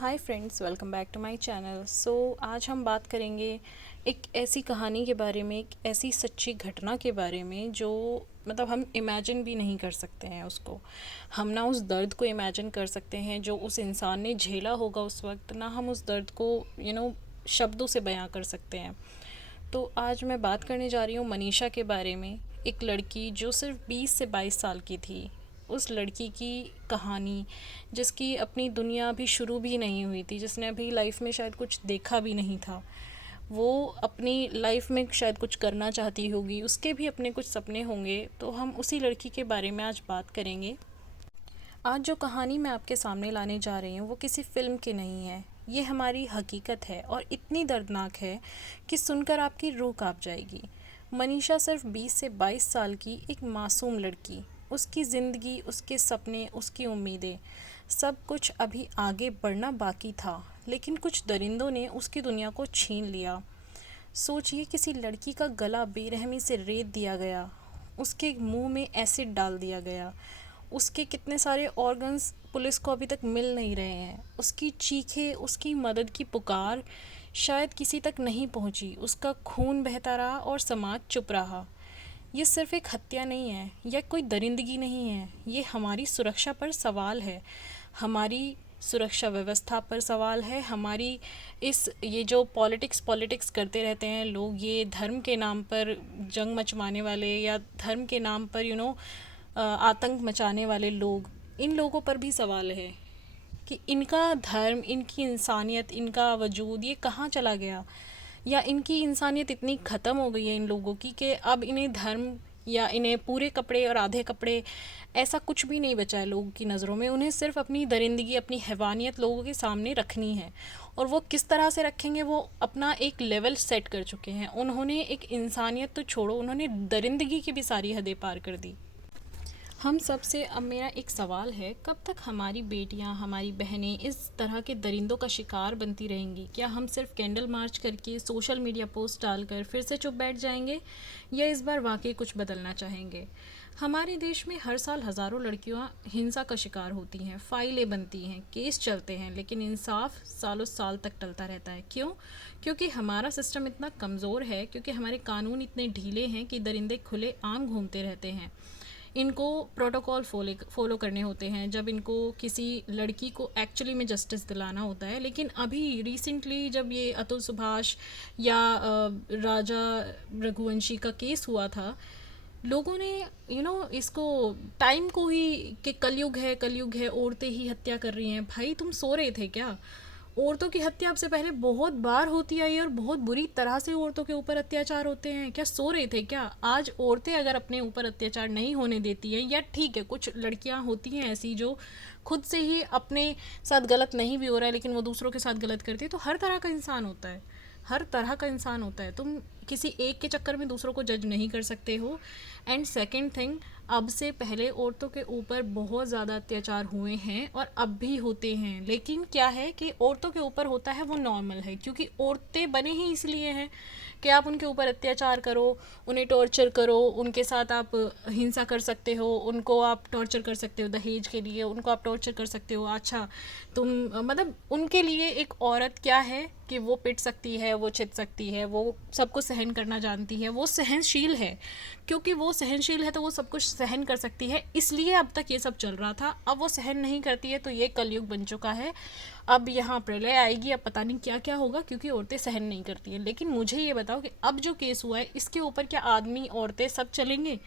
Hi friends, welcome back to my channel. आज हम बात करेंगे एक ऐसी कहानी के बारे में, एक ऐसी सच्ची घटना के बारे में जो मतलब हम इमेजिन भी नहीं कर सकते हैं उसको। हम ना उस दर्द को इमेजिन कर सकते हैं जो उस इंसान ने झेला होगा उस वक्त, ना हम उस दर्द को शब्दों से बयां कर सकते हैं। तो आज मैं बात करने जा रही हूँ मनीषा के बारे में। एक लड़की जो सिर्फ 20 से 22 साल की थी। उस लड़की की कहानी जिसकी अपनी दुनिया अभी शुरू भी नहीं हुई थी, जिसने अभी लाइफ में शायद कुछ देखा भी नहीं था। वो अपनी लाइफ में शायद कुछ करना चाहती होगी, उसके भी अपने कुछ सपने होंगे। तो हम उसी लड़की के बारे में आज बात करेंगे। आज जो कहानी मैं आपके सामने लाने जा रही हूँ वो किसी फ़िल्म की नहीं है। ये हमारी हकीकत है और इतनी दर्दनाक है कि सुनकर आपकी रूह काँप जाएगी। मनीषा सिर्फ 20 से 22 साल की एक मासूम लड़की। उसकी ज़िंदगी, उसके सपने, उसकी उम्मीदें, सब कुछ अभी आगे बढ़ना बाकी था, लेकिन कुछ दरिंदों ने उसकी दुनिया को छीन लिया। सोचिए, किसी लड़की का गला बेरहमी से रेत दिया गया, उसके मुंह में एसिड डाल दिया गया, उसके कितने सारे ऑर्गन्स पुलिस को अभी तक मिल नहीं रहे हैं। उसकी चीखें, उसकी मदद की पुकार शायद किसी तक नहीं पहुंची। उसका खून बहता रहा और समाज चुप रहा। ये सिर्फ एक हत्या नहीं है या कोई दरिंदगी नहीं है, ये हमारी सुरक्षा पर सवाल है, हमारी सुरक्षा व्यवस्था पर सवाल है। हमारी ये जो पॉलिटिक्स करते रहते हैं लोग, ये धर्म के नाम पर जंग मचवाने वाले या धर्म के नाम पर आतंक मचाने वाले लोग, इन लोगों पर भी सवाल है कि इनका धर्म, इनकी इंसानियत, इनका वजूद ये कहाँ चला गया। या इनकी इंसानियत इतनी ख़त्म हो गई है इन लोगों की कि अब इन्हें धर्म या इन्हें पूरे कपड़े और आधे कपड़े, ऐसा कुछ भी नहीं बचा है लोगों की नज़रों में। उन्हें सिर्फ अपनी दरिंदगी, अपनी हैवानियत लोगों के सामने रखनी है। और वो किस तरह से रखेंगे, वो अपना एक लेवल सेट कर चुके हैं। उन्होंने एक इंसानियत तो छोड़ो, उन्होंने दरिंदगी की भी सारी हदें पार कर दी। हम सब से अब मेरा एक सवाल है, कब तक हमारी बेटियां, हमारी बहनें इस तरह के दरिंदों का शिकार बनती रहेंगी? क्या हम सिर्फ कैंडल मार्च करके, सोशल मीडिया पोस्ट डालकर फिर से चुप बैठ जाएंगे, या इस बार वाकई कुछ बदलना चाहेंगे? हमारे देश में हर साल हज़ारों लड़कियां हिंसा का शिकार होती हैं, फाइलें बनती हैं, केस चलते हैं, लेकिन इंसाफ सालों साल तक टलता रहता है। क्यों? क्योंकि हमारा सिस्टम इतना कमज़ोर है, क्योंकि हमारे कानून इतने ढीले हैं कि दरिंदे खुले आम घूमते रहते हैं। इनको प्रोटोकॉल फॉलो करने होते हैं जब इनको किसी लड़की को एक्चुअली में जस्टिस दिलाना होता है। लेकिन अभी रिसेंटली जब ये अतुल सुभाष या राजा रघुवंशी का केस हुआ था, लोगों ने इसको टाइम को ही कि कलयुग है, औरतें ही हत्या कर रही हैं। भाई, तुम सो रहे थे क्या? औरतों की हत्या अब से पहले बहुत बार होती आई है और बहुत बुरी तरह से औरतों के ऊपर अत्याचार होते हैं। क्या सो रहे थे क्या? आज औरतें अगर अपने ऊपर अत्याचार नहीं होने देती हैं, या ठीक है कुछ लड़कियां होती हैं ऐसी जो खुद से ही अपने साथ गलत नहीं भी हो रहा है लेकिन वो दूसरों के साथ गलत करती है, तो हर तरह का इंसान होता है, हर तरह का इंसान होता है। तुम किसी एक के चक्कर में दूसरों को जज नहीं कर सकते हो। एंड सेकंड थिंग, अब से पहले औरतों के ऊपर बहुत ज़्यादा अत्याचार हुए हैं और अब भी होते हैं, लेकिन क्या है कि औरतों के ऊपर होता है वो नॉर्मल है, क्योंकि औरतें बने ही इसलिए हैं कि आप उनके ऊपर अत्याचार करो, उन्हें टॉर्चर करो, उनके साथ आप हिंसा कर सकते हो, उनको आप टॉर्चर कर सकते हो दहेज के लिए, उनको आप टॉर्चर कर सकते हो। अच्छा, तुम मतलब उनके लिए एक औरत क्या है कि वो पिट सकती है, वो चित सकती है, वो सबको सहन करना जानती है, वो सहनशील है। क्योंकि वो सहनशील है तो वो सब कुछ सहन कर सकती है, इसलिए अब तक ये सब चल रहा था। अब वो सहन नहीं करती है तो ये कलयुग बन चुका है। अब यहाँ प्रलय आएगी, अब पता नहीं क्या क्या होगा, क्योंकि औरतें सहन नहीं करती हैं। लेकिन मुझे ये बताओ कि अब जो केस हुआ है इसके ऊपर क्या आदमी औरतें सब चलेंगे?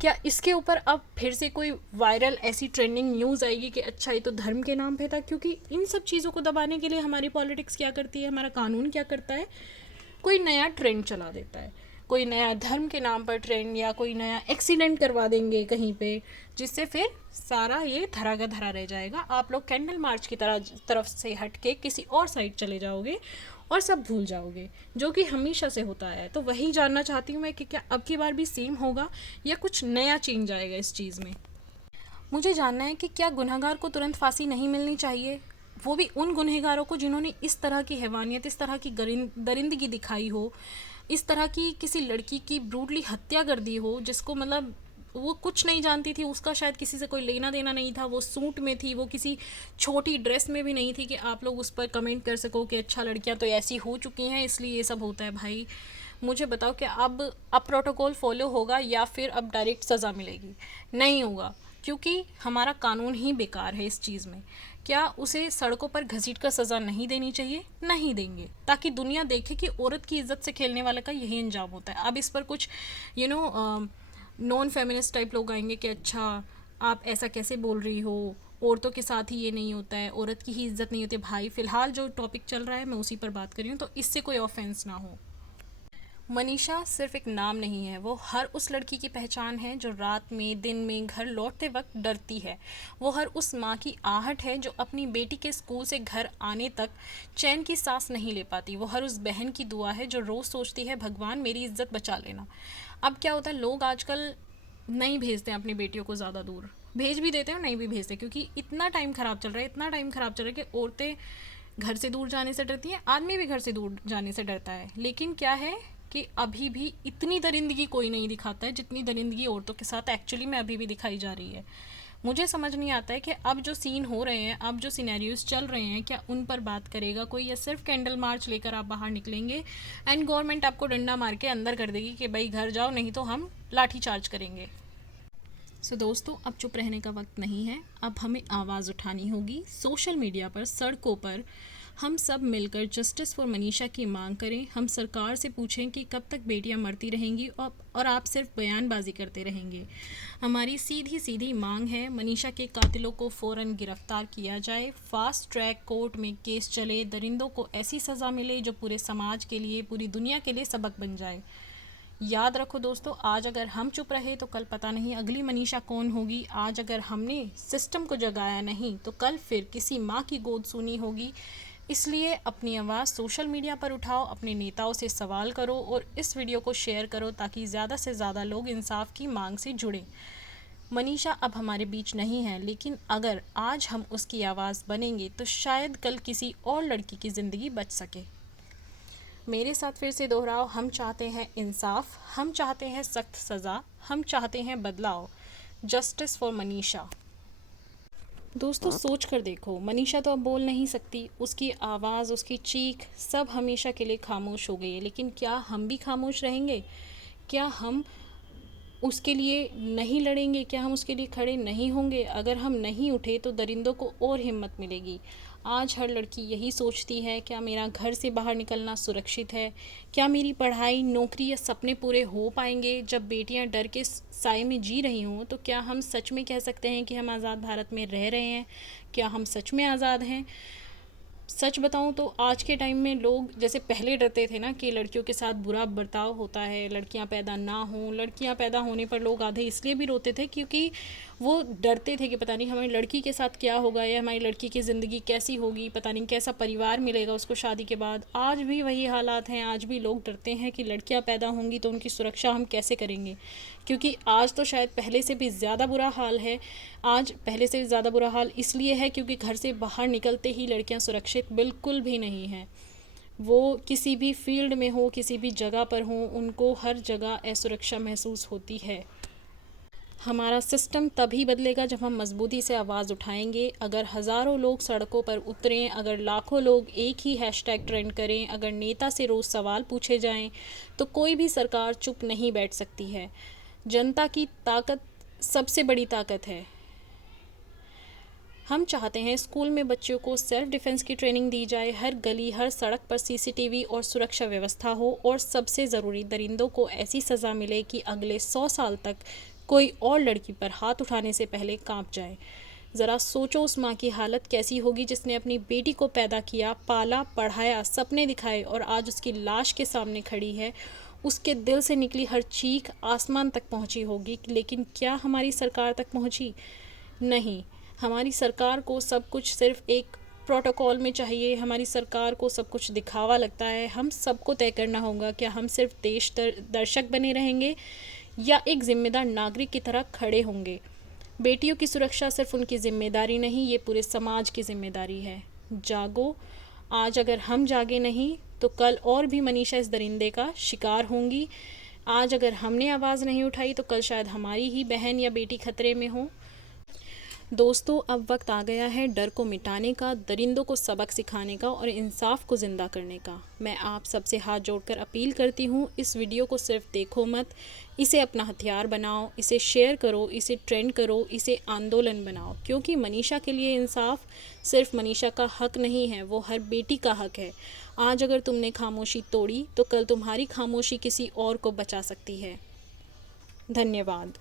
क्या इसके ऊपर अब फिर से कोई वायरल ऐसी ट्रेंडिंग न्यूज़ आएगी कि अच्छा ये तो धर्म के नाम पे था? क्योंकि इन सब चीज़ों को दबाने के लिए हमारी पॉलिटिक्स क्या करती है, हमारा कानून क्या करता है, कोई नया ट्रेंड चला देता है। कोई नया धर्म के नाम पर ट्रेंड, या कोई नया एक्सीडेंट करवा देंगे कहीं पे, जिससे फिर सारा ये धरा का धरा रह जाएगा। आप लोग कैंडल मार्च की तरफ से हट के किसी और साइड चले जाओगे और सब भूल जाओगे, जो कि हमेशा से होता है। तो वही जानना चाहती हूँ मैं कि क्या अब की बार भी सेम होगा या कुछ नया चेंज आएगा इस चीज़ में। मुझे जानना है कि क्या गुनहगार को तुरंत फांसी नहीं मिलनी चाहिए, वो भी उन गुनहगारों को जिन्होंने इस तरह की हैवानियत, इस तरह की दरिंदगी दिखाई हो, इस तरह की किसी लड़की की ब्रूटली हत्या कर दी हो, जिसको मतलब वो कुछ नहीं जानती थी, उसका शायद किसी से कोई लेना देना नहीं था, वो सूट में थी, वो किसी छोटी ड्रेस में भी नहीं थी कि आप लोग उस पर कमेंट कर सको कि अच्छा लड़कियां तो ऐसी हो चुकी हैं इसलिए ये सब होता है। भाई मुझे बताओ कि अब प्रोटोकॉल फॉलो होगा या फिर अब डायरेक्ट सज़ा मिलेगी? नहीं होगा, क्योंकि हमारा कानून ही बेकार है इस चीज़ में। क्या उसे सड़कों पर घसीट कर सज़ा नहीं देनी चाहिए? नहीं देंगे, ताकि दुनिया देखे कि औरत की इज्जत से खेलने वाले का यही अंजाम होता है। अब इस पर कुछ नॉन फेमिनिस्ट टाइप लोग आएंगे कि अच्छा आप ऐसा कैसे बोल रही हो, औरतों के साथ ही ये नहीं होता है, औरत की ही इज्जत नहीं होती। भाई फ़िलहाल जो टॉपिक चल रहा है मैं उसी पर बात कर रही हूँ, तो इससे कोई ऑफेंस ना हो। मनीषा सिर्फ एक नाम नहीं है, वो हर उस लड़की की पहचान है जो रात में, दिन में, घर लौटते वक्त डरती है। वो हर उस माँ की आहट है जो अपनी बेटी के स्कूल से घर आने तक चैन की सांस नहीं ले पाती। वो हर उस बहन की दुआ है जो रोज़ सोचती है भगवान मेरी इज्जत बचा लेना। अब क्या होता है, लोग आजकल नहीं भेजते हैं अपनी बेटियों को ज़्यादा दूर, भेज भी देते हैं और नहीं भी भेजते, क्योंकि इतना टाइम ख़राब चल रहा है, इतना टाइम ख़राब चल रहा है कि औरतें घर से दूर जाने से डरती हैं, आदमी भी घर से दूर जाने से डरता है। लेकिन क्या है कि अभी भी इतनी दरिंदगी कोई नहीं दिखाता है जितनी दरिंदगी औरतों के साथ एक्चुअली में अभी भी दिखाई जा रही है। मुझे समझ नहीं आता है कि अब जो सीन हो रहे हैं, अब जो सिनेरियोज चल रहे हैं, क्या उन पर बात करेगा कोई, या सिर्फ कैंडल मार्च लेकर आप बाहर निकलेंगे एंड गवर्नमेंट आपको डंडा मार के अंदर कर देगी कि भाई घर जाओ नहीं तो हम लाठी चार्ज करेंगे। सो दोस्तों, अब चुप रहने का वक्त नहीं है, अब हमें आवाज़ उठानी होगी। सोशल मीडिया पर, सड़कों पर हम सब मिलकर जस्टिस फॉर मनीषा की मांग करें। हम सरकार से पूछें कि कब तक बेटियां मरती रहेंगी और आप सिर्फ बयानबाजी करते रहेंगे। हमारी सीधी सीधी मांग है, मनीषा के कातिलों को फ़ौरन गिरफ्तार किया जाए, फास्ट ट्रैक कोर्ट में केस चले, दरिंदों को ऐसी सज़ा मिले जो पूरे समाज के लिए, पूरी दुनिया के लिए सबक बन जाए। याद रखो दोस्तों, आज अगर हम चुप रहे तो कल पता नहीं अगली मनीषा कौन होगी। आज अगर हमने सिस्टम को जगाया नहीं तो कल फिर किसी माँ की गोद सुनी होगी। इसलिए अपनी आवाज़ सोशल मीडिया पर उठाओ, अपने नेताओं से सवाल करो और इस वीडियो को शेयर करो ताकि ज़्यादा से ज़्यादा लोग इंसाफ की मांग से जुड़ें। मनीषा अब हमारे बीच नहीं है, लेकिन अगर आज हम उसकी आवाज़ बनेंगे तो शायद कल किसी और लड़की की ज़िंदगी बच सके। मेरे साथ फिर से दोहराओ, हम चाहते हैं इंसाफ, हम चाहते हैं सख्त सज़ा, हम चाहते हैं बदलाव। Justice for Manisha. दोस्तों सोच कर देखो, मनीषा तो अब बोल नहीं सकती, उसकी आवाज़, उसकी चीख सब हमेशा के लिए खामोश हो गई है। लेकिन क्या हम भी खामोश रहेंगे? क्या हम उसके लिए नहीं लड़ेंगे? क्या हम उसके लिए खड़े नहीं होंगे? अगर हम नहीं उठे तो दरिंदों को और हिम्मत मिलेगी। आज हर लड़की यही सोचती है, क्या मेरा घर से बाहर निकलना सुरक्षित है? क्या मेरी पढ़ाई, नौकरी या सपने पूरे हो पाएंगे? जब बेटियां डर के साए में जी रही हों तो क्या हम सच में कह सकते हैं कि हम आज़ाद भारत में रह रहे हैं? क्या हम सच में आज़ाद हैं? सच बताऊं तो आज के टाइम में लोग जैसे पहले डरते थे ना कि लड़कियों के साथ बुरा बर्ताव होता है, लड़कियां पैदा ना हों, लड़कियां पैदा होने पर लोग आधे इसलिए भी रोते थे क्योंकि वो डरते थे कि पता नहीं हमारी लड़की के साथ क्या होगा, या हमारी लड़की की ज़िंदगी कैसी होगी, पता नहीं कैसा परिवार मिलेगा उसको शादी के बाद। आज भी वही हालात हैं, आज भी लोग डरते हैं कि लड़कियां पैदा होंगी तो उनकी सुरक्षा हम कैसे करेंगे, क्योंकि आज तो शायद पहले से भी ज़्यादा बुरा हाल है। आज पहले से ज़्यादा बुरा हाल इसलिए है क्योंकि घर से बाहर निकलते ही लड़कियां सुरक्षित बिल्कुल भी नहीं हैं। वो किसी भी फील्ड में हो, किसी भी जगह पर हो, उनको हर जगह असुरक्षा महसूस होती है। हमारा सिस्टम तभी बदलेगा जब हम मजबूती से आवाज़ उठाएंगे। अगर हज़ारों लोग सड़कों पर उतरें, अगर लाखों लोग एक ही हैशटैग ट्रेंड करें, अगर नेता से रोज़ सवाल पूछे जाएं, तो कोई भी सरकार चुप नहीं बैठ सकती है। जनता की ताकत सबसे बड़ी ताकत है। हम चाहते हैं स्कूल में बच्चों को सेल्फ डिफेंस की ट्रेनिंग दी जाए, हर गली, हर सड़क पर सीसीटीवी और सुरक्षा व्यवस्था हो, और सबसे ज़रूरी दरिंदों को ऐसी सज़ा मिले कि अगले 100 साल तक कोई और लड़की पर हाथ उठाने से पहले कांप जाए। ज़रा सोचो उस माँ की हालत कैसी होगी जिसने अपनी बेटी को पैदा किया, पाला, पढ़ाया, सपने दिखाए और आज उसकी लाश के सामने खड़ी है। उसके दिल से निकली हर चीख आसमान तक पहुँची होगी, लेकिन क्या हमारी सरकार तक पहुँची? नहीं। हमारी सरकार को सब कुछ सिर्फ एक प्रोटोकॉल में चाहिए, हमारी सरकार को सब कुछ दिखावा लगता है। हम सबको तय करना होगा, क्या हम सिर्फ देश दर्शक बने रहेंगे या एक जिम्मेदार नागरिक की तरह खड़े होंगे। बेटियों की सुरक्षा सिर्फ उनकी जिम्मेदारी नहीं, ये पूरे समाज की जिम्मेदारी है। जागो, आज अगर हम जागे नहीं तो कल और भी मनीषा इस दरिंदे का शिकार होंगी। आज अगर हमने आवाज़ नहीं उठाई तो कल शायद हमारी ही बहन या बेटी खतरे में हो। दोस्तों, अब वक्त आ गया है डर को मिटाने का, दरिंदों को सबक सिखाने का और इंसाफ को ज़िंदा करने का। मैं आप सबसे हाथ जोड़कर अपील करती हूँ, इस वीडियो को सिर्फ देखो मत, इसे अपना हथियार बनाओ, इसे शेयर करो, इसे ट्रेंड करो, इसे आंदोलन बनाओ। क्योंकि मनीषा के लिए इंसाफ सिर्फ मनीषा का हक नहीं है, वो हर बेटी का हक है। आज अगर तुमने खामोशी तोड़ी तो कल तुम्हारी खामोशी किसी और को बचा सकती है। धन्यवाद।